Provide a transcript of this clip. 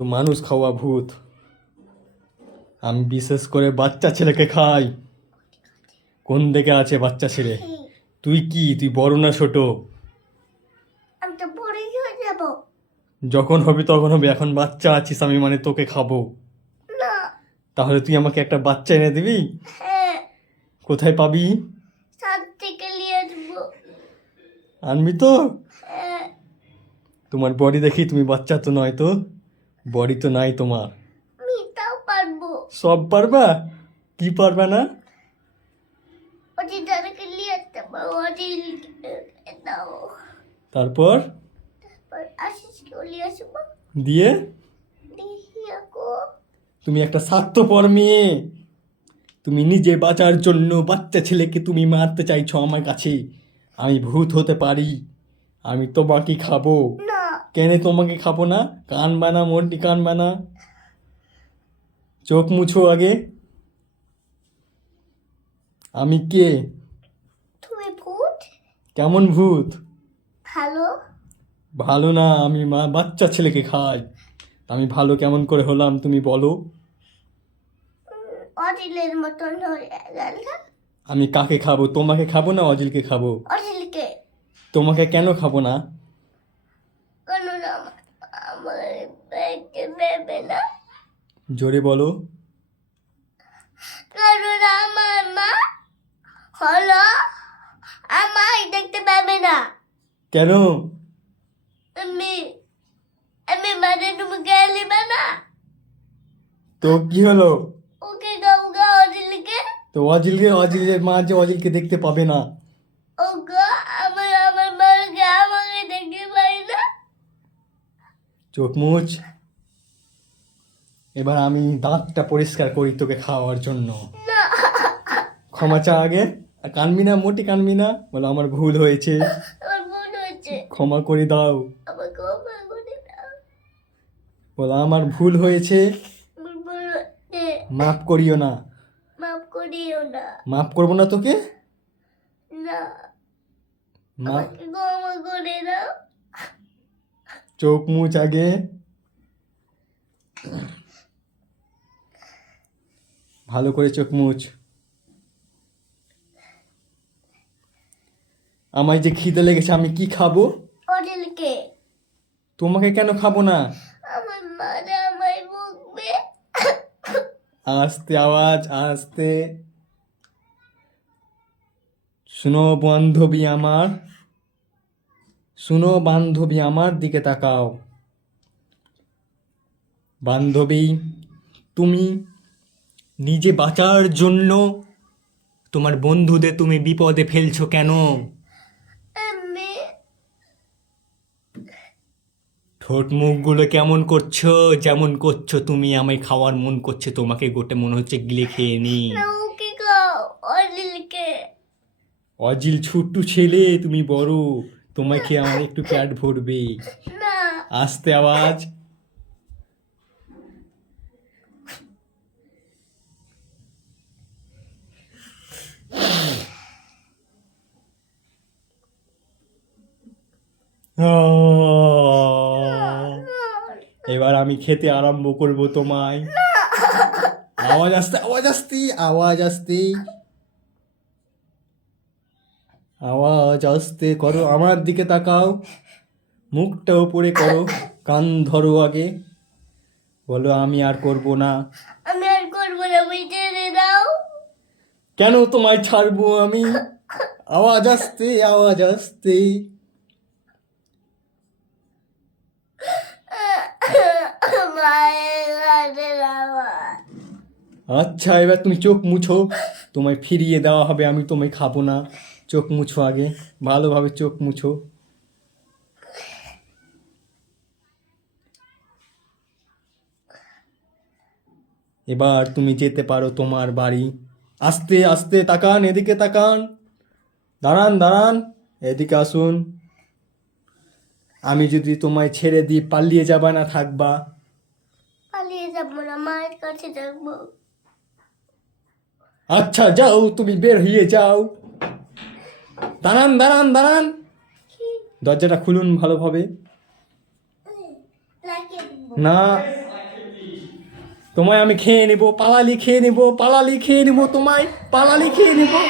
তো মানুষ খাওয়া ভূত। আমি বিশেষ করে বাচ্চা ছেলেকে খাই। কোন দিকে আছে বাচ্চা ছেলে? তুই কি, তুই বড় না ছোট? আমি তো বড়ই হয়ে যাব। যখন হবে তখন হবে, এখন বাচ্চা আছিস, আমি মানে তোকে খাবো। না। তাহলে তুই আমাকে একটা বাচ্চা এনে দিবি? হ্যাঁ, কোথায় পাবি? ছাদ থেকে নিয়ে আসবো। আনবি তো? হ্যাঁ, তোমার বডি দেখি, তুমি বাচ্চা তো নয় তো, বডি তো নাই তোমার। আমি তাও পারবো। সব পারবা? কি পারবা না? ওটি দাদাকে নিয়ে আসতে পারবো। ওটি দাও। তারপর তারপর আশিসকেও নিয়ে আসবো। দিয়ে দেখি আকো। তুমি একটা স্বার্থপর মেয়ে। তুমি নিজে বাঁচার জন্য বাচ্চা ছেলেকে তুমি মারতে চাইছো আমার কাছে। আমি ভূত হতে পারি, আমি তোমাকে খাবো। না। কেন তোমাকে খাবো না? কানবা না মোটি, কানবা না। চোখ মুছো আগে। আমি কে? তুমি ভূত? কেমন ভূত? ভালো। ভালো না, আমি বাচ্চা ছেলেকে খাই। আমি ভালো কেমন করে হলাম তুমি বলো? অজিলের মতন হয়ে গেল। আমি কাকে খাবো? তোমাকে খাবো না অজিলকে খাবো? অজিলকে। তোমাকে কেন খাবো না? কারণ আমার পেটে দেবে না। জোরে বলো। কারণ আমার মা হলো আমায় দেখতে পাবে না। কেন? আমি আমি মানে তুমি গেলি না। তো কি হলো? ওকে গাও গাও অজিলকে। তো অজিলের মা যে অজিলকে দেখতে পাবে না। ওগো আমার মাকে আমাকে দেখতে পাই না। চোখ মুছ। এবার আমি দাঁতটা পরিষ্কার করি তোকে খাওয়ার জন্য। না। ক্ষমা চা আগে। আর কানবি না মোটি, কানবি না। বলো আমার ভুল হয়েছে, আমার ভুল হয়েছে। ক্ষমা করে দাও। আমাকে ক্ষমা করে দাও। বলো আমার ভুল হয়েছে, আমার ভুল হয়েছে। মাফ করিও না। মাফ করিও না। মাফ করবো না তোকে। না। মাফ। আমাকে ক্ষমা করে দাও। চোখ মুছ আগে। ভালো করে চোখ মুছ। আমায় যে খিদে লেগেছে, আমি কি খাবো? অজিলকে। তোমাকে কেন খাবো না? আমার মারা আমায় বকবে। আস্তে আওয়াজ, আস্তে। শুনো বান্ধবী আমার, শুনো বান্ধবী আমার দিকে তাকাও। বান্ধবী, তুমি নিজে বাঁচার জন্য তোমার বন্ধুদের তুমি বিপদে ফেলছো কেন? আমি ঠোঁট মুখগুলো কেমন করছো? যেমন করছো তুমি, আমায় খাওয়ার মন করছে, তোমাকে গোটে মনে হচ্ছে গিলে খেয়ে নি। না ওকে গাও অজিলকে। অজিল ছোট্ট ছেলে, তুমি বড়, তোমায় খেয়ে আমার একটু পেট ভরবে। না। আস্তে আওয়াজ। এবার আমি খেতে আরম্ভ করব তোমায়। আওয়াজ আসতে, আওয়াজ আসতে, আওয়াজ আসতে, আওয়াজ আসতে করো। আমার দিকে তাকাও, মুখটা উপরে করো, কান ধরো আগে। বলো আমি আর করব না। আমি আর করবো না, আমি ছেড়ে দাও। কেন তোমায় ছাড়বো আমি? আওয়াজ আসতে, আওয়াজ আসতে। মায়ের কাছে আমার। আচ্ছা এবার তুমি চোখ মুছো, তোমায় ফিরিয়ে দেওয়া হবে, আমি তোমায় খাবো না। চোখ মুছো আগে, ভালোভাবে চোখ মুছো। এবার তুমি যেতে পারো তোমার বাড়ি। আস্তে আস্তে তাকান, এদিকে তাকান। দাঁড়ান দাঁড়ান, এদিকে আসুন। আমি যদি তোমায় ছেড়ে দিই, পালিয়ে যাবা না থাকবা? পালিয়ে যাবো না, মায়ের কাছে থাকবো। আচ্ছা যাও, তুমি বের হয়ে যাও। দাঁড়ান দাঁড়ান দাঁড়ান, দরজাটা খুলুন ভালোভাবে। লাগিয়ে দিব। না, তোমায় আমি খেয়ে নেবো, পালালি খেয়ে নেবো, পালালি খেয়ে নেবো, তোমায় পালালি খেয়ে নেবো।